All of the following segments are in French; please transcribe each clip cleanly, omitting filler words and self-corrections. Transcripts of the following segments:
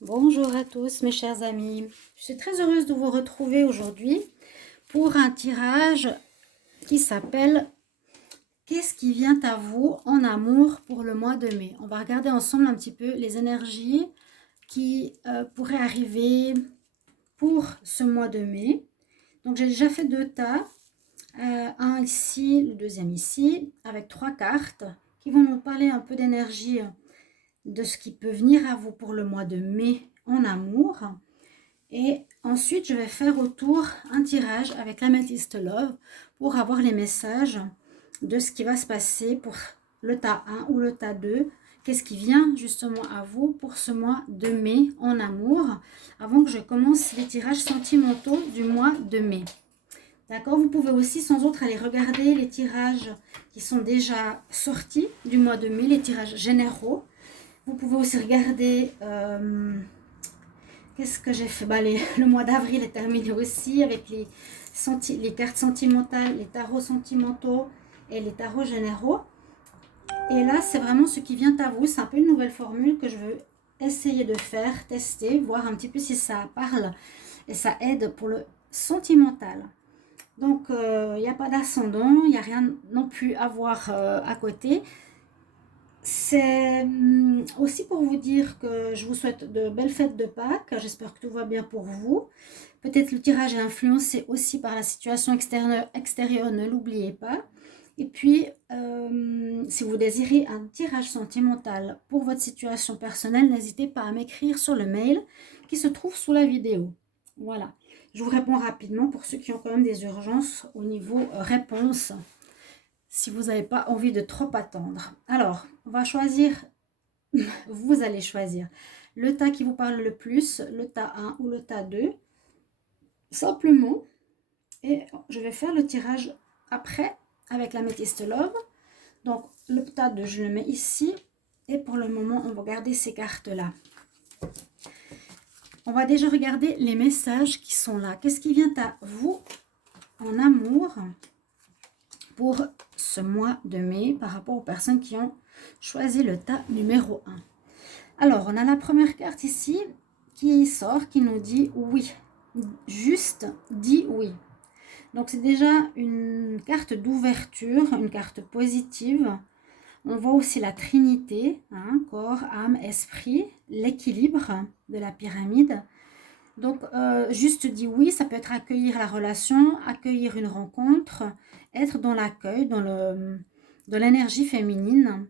Bonjour à tous mes chers amis, je suis très heureuse de vous retrouver aujourd'hui pour un tirage qui s'appelle Qu'est-ce qui vient à vous en amour pour le mois de mai? On va regarder ensemble un petit peu les énergies qui pourraient arriver pour ce mois de mai. Donc j'ai déjà fait deux tas, un ici, le deuxième ici, avec trois cartes qui vont nous parler un peu d'énergie de ce qui peut venir à vous pour le mois de mai en amour. Et ensuite, je vais faire autour un tirage avec l'améthyste Love pour avoir les messages de ce qui va se passer pour le tas 1 ou le tas 2. Qu'est-ce qui vient justement à vous pour ce mois de mai en amour avant que je commence les tirages sentimentaux du mois de mai. D'accord, vous pouvez aussi sans autre aller regarder les tirages qui sont déjà sortis du mois de mai, les tirages généraux. Vous pouvez aussi regarder... qu'est-ce que j'ai fait? Le mois d'avril est terminé aussi avec les cartes sentimentales, les tarots sentimentaux et les tarots généraux. Et là, c'est vraiment ce qui vient à vous. C'est un peu une nouvelle formule que je veux essayer de faire, tester, voir un petit peu si ça parle et ça aide pour le sentimental. Donc, il n'y a pas d'ascendant, il n'y a rien non plus à voir à côté. C'est aussi pour vous dire que je vous souhaite de belles fêtes de Pâques. J'espère que tout va bien pour vous. Peut-être le tirage est influencé aussi par la situation extérieure, ne l'oubliez pas. Et puis, si vous désirez un tirage sentimental pour votre situation personnelle, n'hésitez pas à m'écrire sur le mail qui se trouve sous la vidéo. Voilà. Je vous réponds rapidement pour ceux qui ont quand même des urgences au niveau réponse, si vous n'avez pas envie de trop attendre. Alors, on va choisir, vous allez choisir le tas qui vous parle le plus, le tas 1 ou le tas 2, simplement. Et je vais faire le tirage après avec l'améthyste Love. Donc, le tas 2, je le mets ici. Et pour le moment, on va garder ces cartes-là. On va déjà regarder les messages qui sont là. Qu'est-ce qui vient à vous en amour pour ce mois de mai par rapport aux personnes qui ont choisi le tas numéro 1. Alors, on a la première carte ici qui sort, qui nous dit oui. Juste dit oui. Donc, c'est déjà une carte d'ouverture, une carte positive. On voit aussi la trinité, hein, corps, âme, esprit, l'équilibre de la pyramide. Donc, juste dit oui, ça peut être accueillir la relation, accueillir une rencontre, être dans l'accueil, dans l'énergie féminine,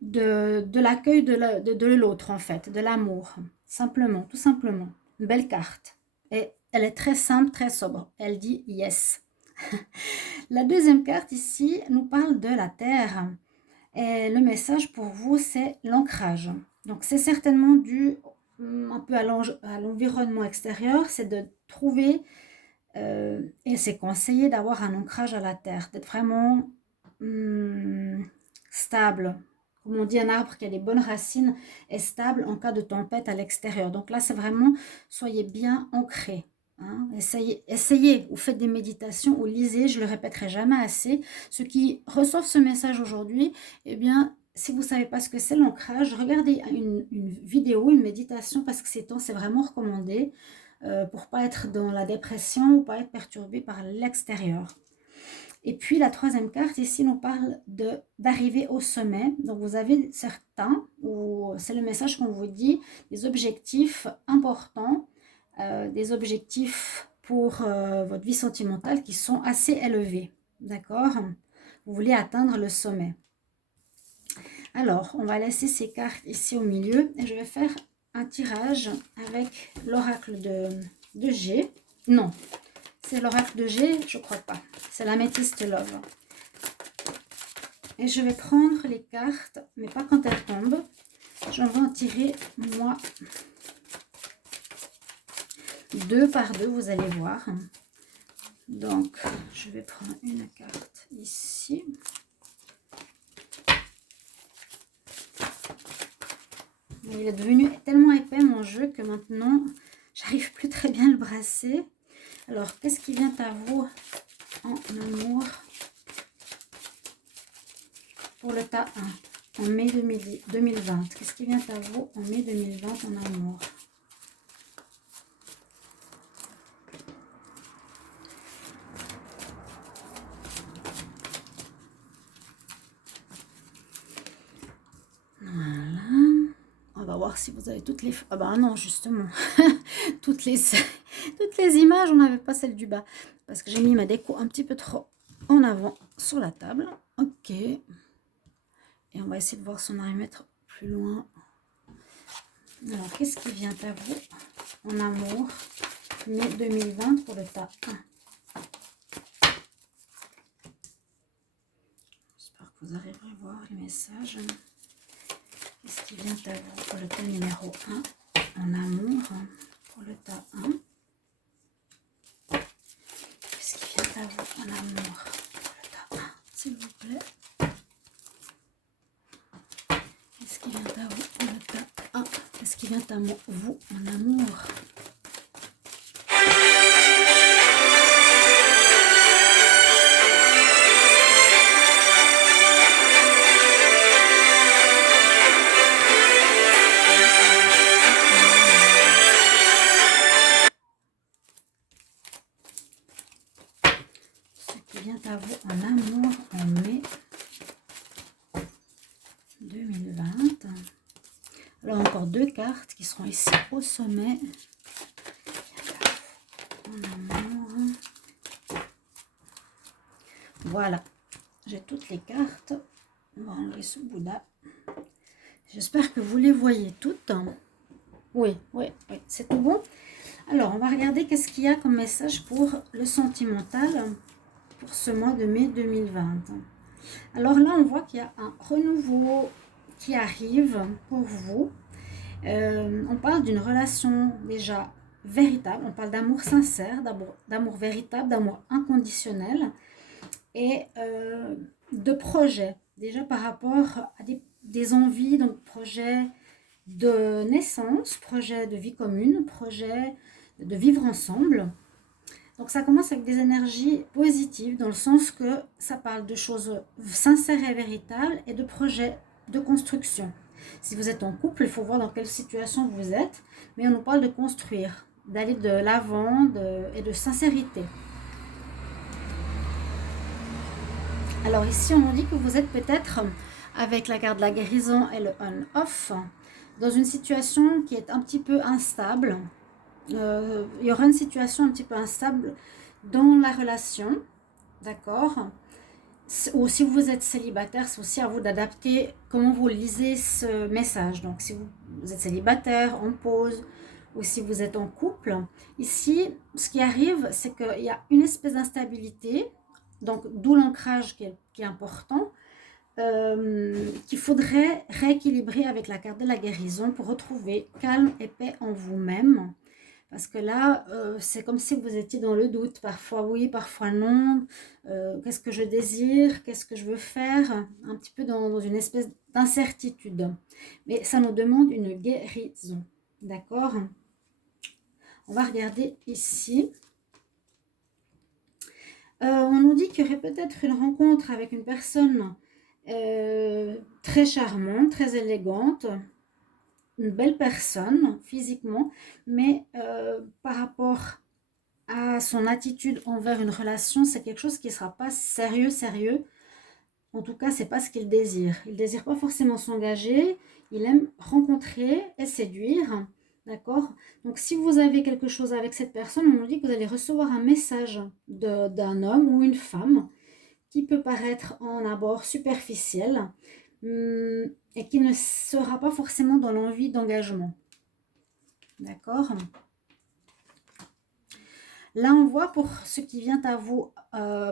de l'accueil de l'autre en fait, de l'amour, simplement, tout simplement. Une belle carte. Et elle est très simple, très sobre. Elle dit yes. La deuxième carte ici nous parle de la terre. Et le message pour vous, c'est l'ancrage. Donc, c'est certainement dû un peu à l'environnement extérieur, c'est de trouver, et c'est conseillé d'avoir un ancrage à la terre, d'être vraiment stable. Comme on dit, un arbre qui a des bonnes racines est stable en cas de tempête à l'extérieur. Donc là, c'est vraiment, soyez bien ancrés. Hein, essayez, ou faites des méditations, ou lisez, je ne le répéterai jamais assez. Ceux qui reçoivent ce message aujourd'hui, eh bien, si vous ne savez pas ce que c'est l'ancrage, regardez une vidéo, une méditation, parce que ces temps, c'est vraiment recommandé pour ne pas être dans la dépression ou pas être perturbé par l'extérieur. Et puis la troisième carte ici nous parle d'arriver au sommet. Donc vous avez certains, ou c'est le message qu'on vous dit, des objectifs importants, des objectifs pour votre vie sentimentale qui sont assez élevés. D'accord? Vous voulez atteindre le sommet. Alors, on va laisser ces cartes ici au milieu et je vais faire un tirage avec l'oracle de G. Non, c'est l'oracle de G, je crois pas. C'est l'améthyste Love. Et je vais prendre les cartes, mais pas quand elles tombent. J'en vais en tirer, moi, 2 par 2, vous allez voir. Donc, je vais prendre une carte ici. Il est devenu tellement épais mon jeu que maintenant, j'arrive plus très bien à le brasser. Alors, qu'est-ce qui vient à vous en amour pour le tas 1? en mai 2020? Qu'est-ce qui vient à vous en mai 2020 en amour? Voilà. On va voir si vous avez toutes les... Ah bah non, justement. toutes les images, on n'avait pas celle du bas. Parce que j'ai mis ma déco un petit peu trop en avant sur la table. Ok. Et on va essayer de voir si on arrive à mettre plus loin. Alors, qu'est-ce qui vient à vous en amour mai 2020 pour le tas 1? J'espère que vous arriverez à voir les messages. Qu'est-ce qui vient à vous pour le tas numéro 1 en amour pour le tas 1? Qu'est-ce qui vient à vous en amour pour le tas 1, s'il vous plaît? Qu'est-ce qui vient à vous pour le tas 1? Qu'est-ce qui vient à vous en amour? À vous en amour en mai 2020. Alors encore deux cartes qui seront ici au sommet. En amour. Voilà, j'ai toutes les cartes. On va enlever ce Bouddha. J'espère que vous les voyez toutes. Oui, oui, oui, c'est tout bon. Alors on va regarder qu'est-ce qu'il y a comme message pour le sentimental pour ce mois de mai 2020. Alors là, on voit qu'il y a un renouveau qui arrive pour vous. On parle d'une relation déjà véritable, on parle d'amour sincère, d'amour véritable, d'amour inconditionnel et de projet, déjà par rapport à des envies, donc projet de naissance, projet de vie commune, projet de vivre ensemble. Donc ça commence avec des énergies positives dans le sens que ça parle de choses sincères et véritables et de projets de construction. Si vous êtes en couple, il faut voir dans quelle situation vous êtes, mais on nous parle de construire, d'aller de l'avant et de sincérité. Alors ici, on nous dit que vous êtes peut-être, avec la carte de la guérison et le on-off, dans une situation qui est un petit peu instable. Il y aura une situation un petit peu instable dans la relation, d'accord? Ou si vous êtes célibataire, c'est aussi à vous d'adapter comment vous lisez ce message. Donc si vous êtes célibataire, en pause, ou si vous êtes en couple, ici, ce qui arrive, c'est qu'il y a une espèce d'instabilité, donc d'où l'ancrage qui est important, qu'il faudrait rééquilibrer avec la carte de la guérison pour retrouver calme et paix en vous-même. Parce que là, c'est comme si vous étiez dans le doute. Parfois oui, parfois non. Qu'est-ce que je désire? Qu'est-ce que je veux faire? Un petit peu dans une espèce d'incertitude. Mais ça nous demande une guérison. D'accord? On va regarder ici. On nous dit qu'il y aurait peut-être une rencontre avec une personne très charmante, très élégante, une belle personne physiquement, mais par rapport à son attitude envers une relation, c'est quelque chose qui ne sera pas sérieux. En tout cas, c'est pas ce qu'il désire. Il ne désire pas forcément s'engager, il aime rencontrer et séduire. D'accord? Donc, si vous avez quelque chose avec cette personne, on nous dit que vous allez recevoir un message d'un homme ou une femme qui peut paraître en abord superficiel et qui ne sera pas forcément dans l'envie d'engagement. D'accord? Là, on voit pour ce qui vient à vous,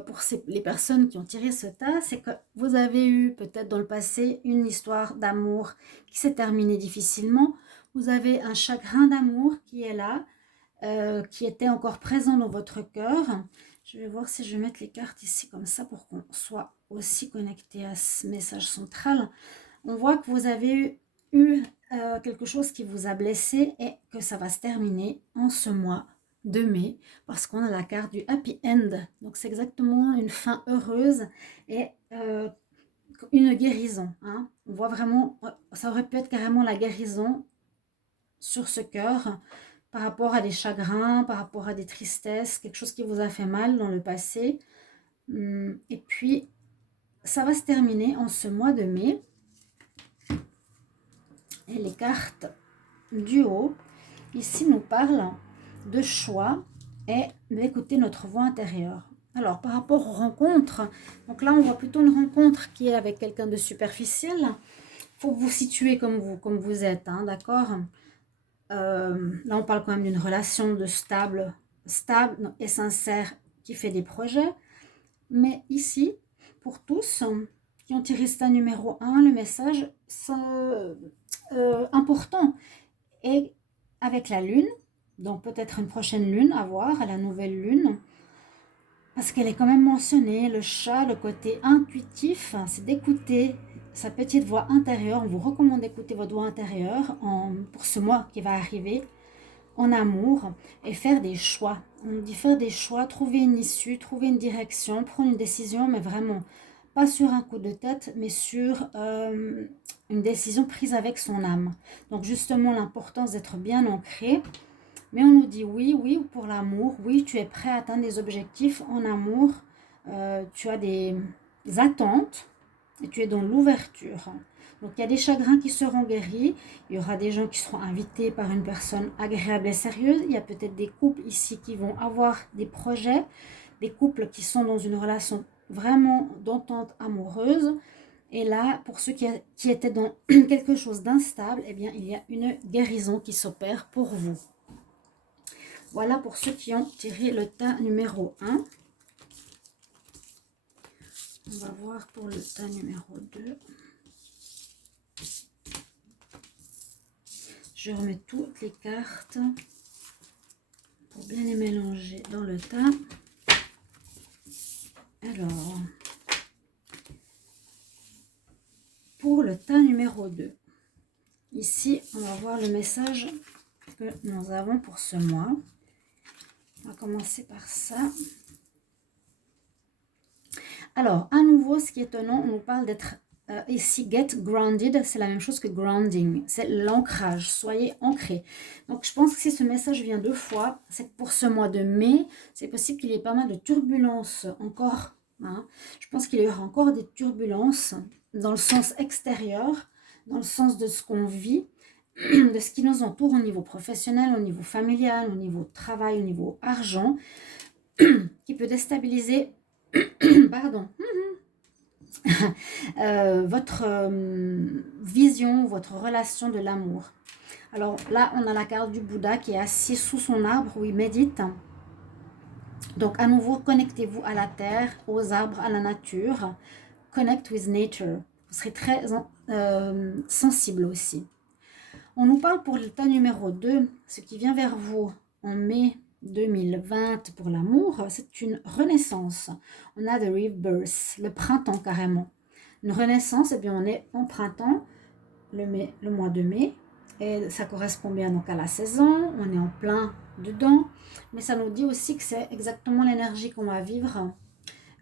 pour les personnes qui ont tiré ce tas, c'est que vous avez eu peut-être dans le passé une histoire d'amour qui s'est terminée difficilement. Vous avez un chagrin d'amour qui est là, qui était encore présent dans votre cœur. Je vais voir si je vais mettre les cartes ici comme ça pour qu'on soit aussi connecté à ce message central. On voit que vous avez eu quelque chose qui vous a blessé et que ça va se terminer en ce mois de mai parce qu'on a la carte du happy end. Donc c'est exactement une fin heureuse et une guérison. Hein. On voit vraiment, ça aurait pu être carrément la guérison sur ce cœur par rapport à des chagrins, par rapport à des tristesses, quelque chose qui vous a fait mal dans le passé. Et puis, ça va se terminer en ce mois de mai. Et les cartes du haut, ici, nous parlent de choix et d'écouter notre voix intérieure. Alors, par rapport aux rencontres, donc là, on voit plutôt une rencontre qui est avec quelqu'un de superficiel. Il faut vous situer comme vous êtes, hein, d'accord? Là, on parle quand même d'une relation de stable et sincère qui fait des projets. Mais ici, pour tous qui ont tiré ça numéro 1, le message important est avec la lune, donc peut-être une prochaine lune à voir, à la nouvelle lune, parce qu'elle est quand même mentionnée, le chat, le côté intuitif, c'est d'écouter sa petite voix intérieure. On vous recommande d'écouter votre voix intérieure pour ce mois qui va arriver, en amour, et faire des choix. On nous dit faire des choix, trouver une issue, trouver une direction, prendre une décision, mais vraiment pas sur un coup de tête, mais sur une décision prise avec son âme. Donc justement, l'importance d'être bien ancré. Mais on nous dit oui, oui pour l'amour, oui, tu es prêt à atteindre des objectifs en amour, tu as des attentes et tu es dans l'ouverture. Donc il y a des chagrins qui seront guéris, il y aura des gens qui seront invités par une personne agréable et sérieuse, il y a peut-être des couples ici qui vont avoir des projets, des couples qui sont dans une relation vraiment d'entente amoureuse. Et là, pour ceux qui étaient dans quelque chose d'instable, eh bien, il y a une guérison qui s'opère pour vous. Voilà pour ceux qui ont tiré le tas numéro 1. On va voir pour le tas numéro 2. Je remets toutes les cartes pour bien les mélanger dans le tas. Alors, pour le tas numéro 2, ici, on va voir le message que nous avons pour ce mois. On va commencer par ça. Alors, à nouveau, ce qui est étonnant, on nous parle d'être ici, get grounded, c'est la même chose que grounding, c'est l'ancrage, soyez ancrés. Donc, je pense que si ce message vient 2 fois, c'est que pour ce mois de mai, c'est possible qu'il y ait pas mal de turbulences encore. Hein. Je pense qu'il y aura encore des turbulences dans le sens extérieur, dans le sens de ce qu'on vit, de ce qui nous entoure au niveau professionnel, au niveau familial, au niveau travail, au niveau argent, qui peut déstabiliser pardon, votre vision, votre relation de l'amour. Alors là, on a la carte du Bouddha qui est assis sous son arbre où il médite. Donc à nouveau, connectez-vous à la terre, aux arbres, à la nature. Connect with nature. Vous serez très sensible aussi. On nous parle pour le tas numéro 2, ce qui vient vers vous en mai 2020 pour l'amour, c'est une renaissance. On a the rebirth, le printemps carrément. Une renaissance, eh bien on est en printemps, le mois de mai, et ça correspond bien donc à la saison, on est en plein dedans, mais ça nous dit aussi que c'est exactement l'énergie qu'on va vivre,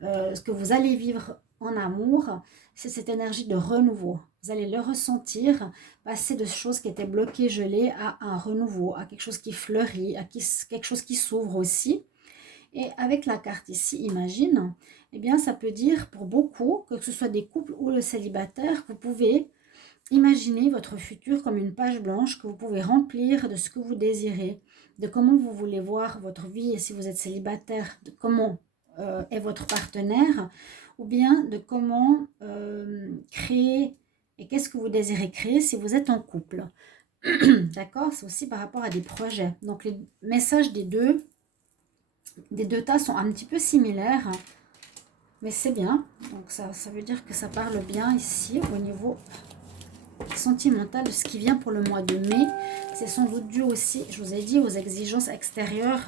ce que vous allez vivre en amour, c'est cette énergie de renouveau. Vous allez le ressentir, passer de choses qui étaient bloquées, gelées, à un renouveau, à quelque chose qui fleurit, à quelque chose qui s'ouvre aussi. Et avec la carte ici, imagine, eh bien ça peut dire pour beaucoup, que ce soit des couples ou le célibataire, que vous pouvez imaginer votre futur comme une page blanche que vous pouvez remplir de ce que vous désirez, de comment vous voulez voir votre vie, et si vous êtes célibataire, de comment est votre partenaire, ou bien de comment créer et qu'est-ce que vous désirez créer si vous êtes en couple. D'accord? C'est aussi par rapport à des projets. Donc les messages des deux tas sont un petit peu similaires, mais c'est bien. Donc ça veut dire que ça parle bien ici au niveau sentimental de ce qui vient pour le mois de mai. C'est sans doute dû aussi, je vous ai dit, aux exigences extérieures,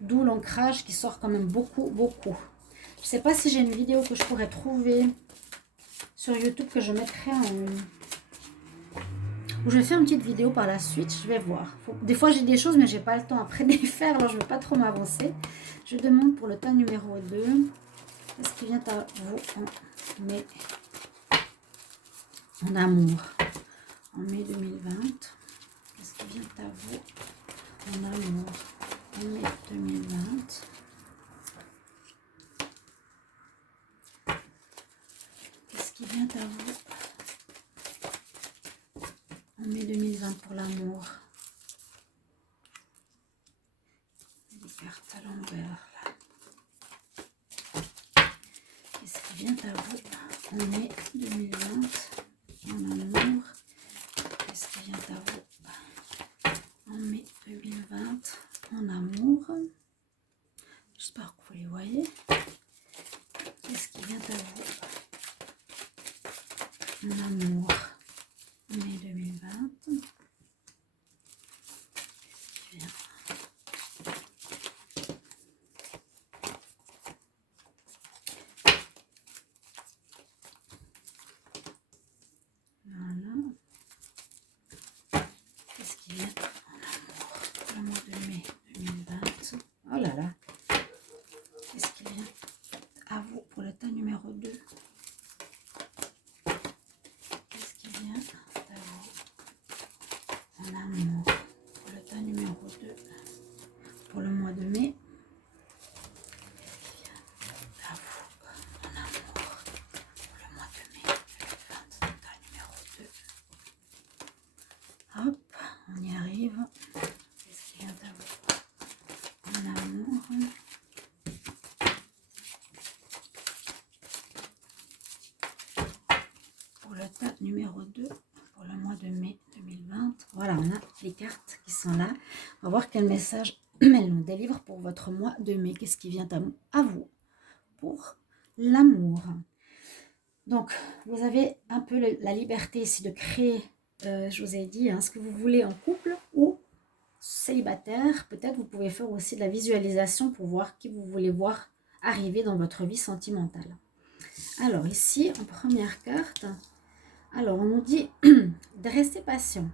d'où l'ancrage qui sort quand même beaucoup. Je ne sais pas si j'ai une vidéo que je pourrais trouver sur YouTube que je mettrai ou je vais faire une petite vidéo par la suite, je vais voir. Des fois j'ai des choses mais j'ai pas le temps après de les faire, alors je ne veux pas trop m'avancer. Je demande pour le tas numéro 2, qu'est-ce qui vient à vous en mai en amour. En mai 2020, qu'est-ce qui vient à vous en amour? En mai 2020. Qu'est-ce qui vient à vous en mai 2020 pour l'amour? Les cartes à l'envers là. Qu'est-ce qui vient à vous en mai 2020 en amour? Qu'est-ce qui vient à vous en mai 2020 en amour? J'espère que vous les voyez. Qu'est-ce qui vient à vous en amour en mai 2020? Le mois de mai 2020. Oh là là. Qu'est-ce qui vient à vous pour le tas numéro 2? Qu'est-ce qui vient à vous en amour pour le tas numéro 2 pour le mois de mai? À vous en amour pour le mois de mai 2020, le tas numéro 2. Hop, on y arrive. Pour le tas numéro 2 pour le mois de mai 2020. Voilà, on a les cartes qui sont là. On va voir quel message elles nous délivrent pour votre mois de mai. Qu'est-ce qui vient à vous pour l'amour? Donc, vous avez un peu la liberté ici de créer, je vous ai dit, hein, ce que vous voulez en couple ou célibataire. Peut-être vous pouvez faire aussi de la visualisation pour voir qui vous voulez voir arriver dans votre vie sentimentale. Alors ici, en première carte, alors on nous dit de rester patient.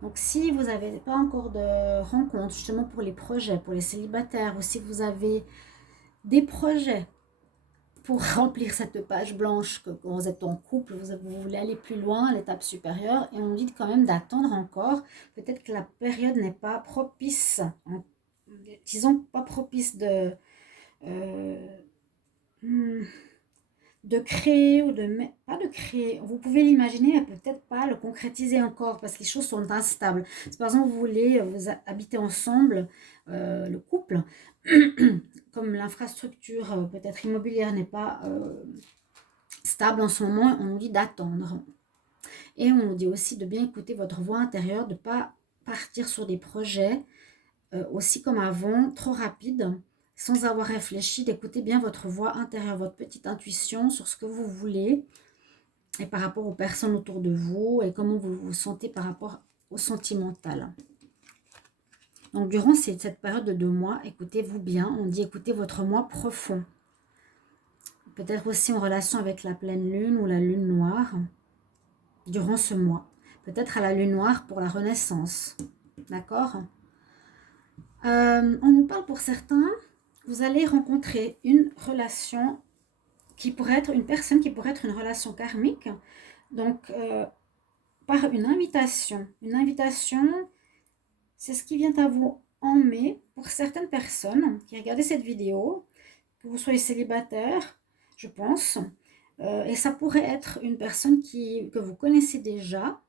Donc si vous n'avez pas encore de rencontre justement pour les projets, pour les célibataires, ou si vous avez des projets pour remplir cette page blanche, que quand vous êtes en couple, vous voulez aller plus loin, à l'étape supérieure, et on nous dit quand même d'attendre encore. Peut-être que la période n'est pas propice, disons pas propice de créer ou pas de créer, vous pouvez l'imaginer mais peut-être pas le concrétiser encore parce que les choses sont instables. Si par exemple vous voulez vous habiter ensemble, le couple, comme l'infrastructure peut-être immobilière n'est pas stable en ce moment, on nous dit d'attendre. Et on nous dit aussi de bien écouter votre voix intérieure, de ne pas partir sur des projets aussi comme avant, trop rapides, sans avoir réfléchi, d'écouter bien votre voix intérieure, votre petite intuition sur ce que vous voulez et par rapport aux personnes autour de vous et comment vous vous sentez par rapport au sentimental. Donc, durant cette période de 2 mois, écoutez-vous bien. On dit écoutez votre moi profond. Peut-être aussi en relation avec la pleine lune ou la lune noire durant ce mois. Peut-être à la lune noire pour la renaissance. D'accord ? On nous parle pour certains, vous allez rencontrer une relation qui pourrait être une personne qui pourrait être une relation karmique. Donc, par une invitation. Une invitation, c'est ce qui vient à vous en mai pour certaines personnes qui regardent cette vidéo, que vous soyez célibataire, je pense. Et ça pourrait être une personne que vous connaissez déjà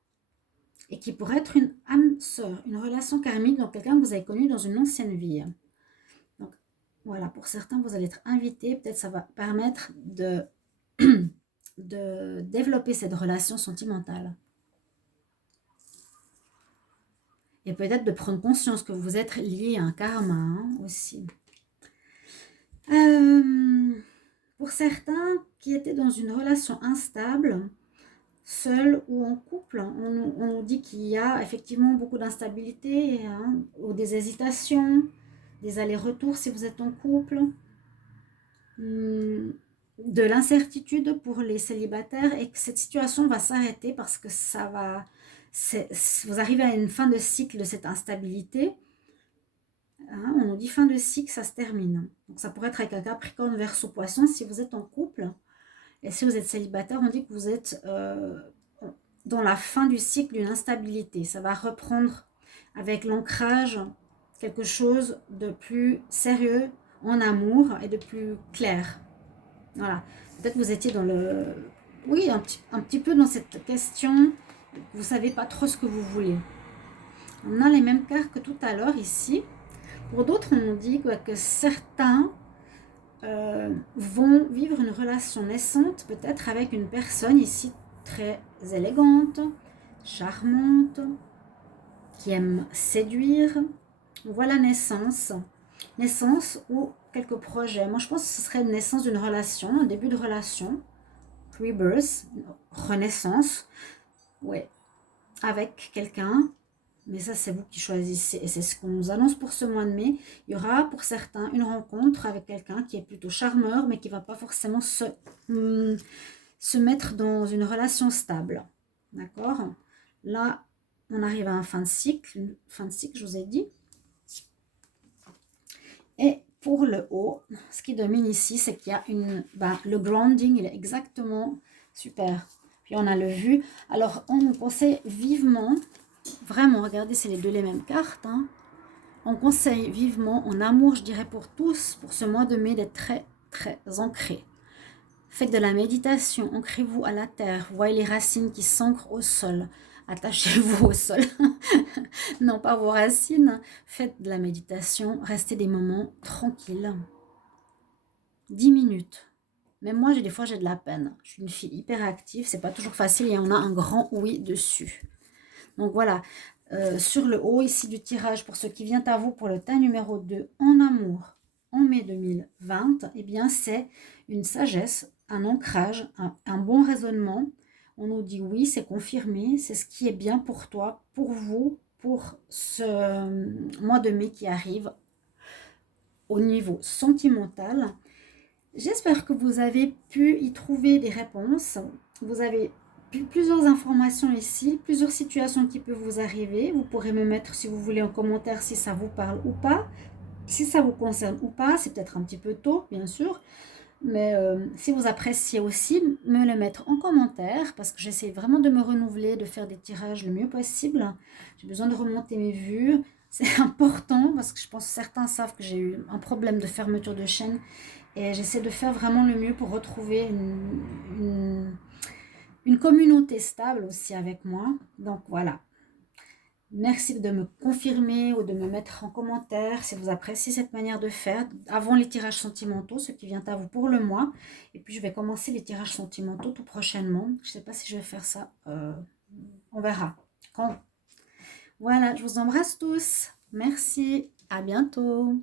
et qui pourrait être une âme sœur, une relation karmique, donc quelqu'un que vous avez connu dans une ancienne vie. Donc voilà, pour certains, vous allez être invité. Peut-être ça va permettre de développer cette relation sentimentale. Et peut-être de prendre conscience que vous êtes lié à un karma aussi. Pour certains qui étaient dans une relation instable, seul ou en couple, on nous dit qu'il y a effectivement beaucoup d'instabilité ou des hésitations, des allers-retours si vous êtes en couple, de l'incertitude pour les célibataires et que cette situation va s'arrêter parce que vous arrivez à une fin de cycle de cette instabilité. On nous dit fin de cycle, ça se termine. Donc ça pourrait être avec un Capricorne, Verseau, Poisson si vous êtes en couple. Et si vous êtes célibataire, on dit que vous êtes dans la fin du cycle d'une instabilité. Ça va reprendre avec l'ancrage quelque chose de plus sérieux en amour et de plus clair. Voilà. Peut-être que vous étiez dans le... Oui, un petit peu dans cette question. Vous ne savez pas trop ce que vous voulez. On a les mêmes cartes que tout à l'heure ici. Pour d'autres, on dit que certains vont vivre une relation naissante, peut-être avec une personne ici très élégante, charmante, qui aime séduire. On voit la naissance ou quelques projets. Moi, je pense que ce serait une naissance d'une relation, un début de relation, rebirth, renaissance, ouais, avec quelqu'un. Mais ça, c'est vous qui choisissez. Et c'est ce qu'on nous annonce pour ce mois de mai. Il y aura pour certains une rencontre avec quelqu'un qui est plutôt charmeur, mais qui ne va pas forcément se mettre dans une relation stable. D'accord? Là, on arrive à un fin de cycle. Fin de cycle, je vous ai dit. Et pour le haut, ce qui domine ici, c'est qu'il y a le grounding, il est exactement super. Puis on a le vu. Alors, on nous conseille vivement... Vraiment, regardez, c'est les mêmes cartes. Hein. On conseille vivement, en amour, je dirais pour tous, pour ce mois de mai, d'être très, très ancré. Faites de la méditation, ancrez-vous à la terre. Voyez les racines qui s'ancrent au sol. Attachez-vous au sol. Non, pas vos racines. Faites de la méditation, restez des moments tranquilles. 10 minutes. Même moi, des fois, j'ai de la peine. Je suis une fille hyper active, c'est pas toujours facile et on a un grand oui dessus. Donc voilà, sur le haut ici du tirage, pour ce qui vient à vous pour le tas numéro 2 en amour en mai 2020, eh bien c'est une sagesse, un ancrage, un bon raisonnement. On nous dit oui, c'est confirmé, c'est ce qui est bien pour toi, pour vous, pour ce mois de mai qui arrive au niveau sentimental. J'espère que vous avez pu y trouver des réponses. Vous avez plusieurs informations ici, plusieurs situations qui peuvent vous arriver. Vous pourrez me mettre, si vous voulez, en commentaire si ça vous parle ou pas, si ça vous concerne ou pas. C'est peut-être un petit peu tôt, bien sûr. Mais si vous appréciez aussi, me le mettre en commentaire parce que j'essaie vraiment de me renouveler, de faire des tirages le mieux possible. J'ai besoin de remonter mes vues. C'est important parce que je pense que certains savent que j'ai eu un problème de fermeture de chaîne et j'essaie de faire vraiment le mieux pour retrouver une communauté stable aussi avec moi. Donc voilà. Merci de me confirmer ou de me mettre en commentaire si vous appréciez cette manière de faire. Avant les tirages sentimentaux, ce qui vient à vous pour le mois. Et puis je vais commencer les tirages sentimentaux tout prochainement. Je ne sais pas si je vais faire ça. On verra. Quand. Voilà, je vous embrasse tous. Merci. À bientôt.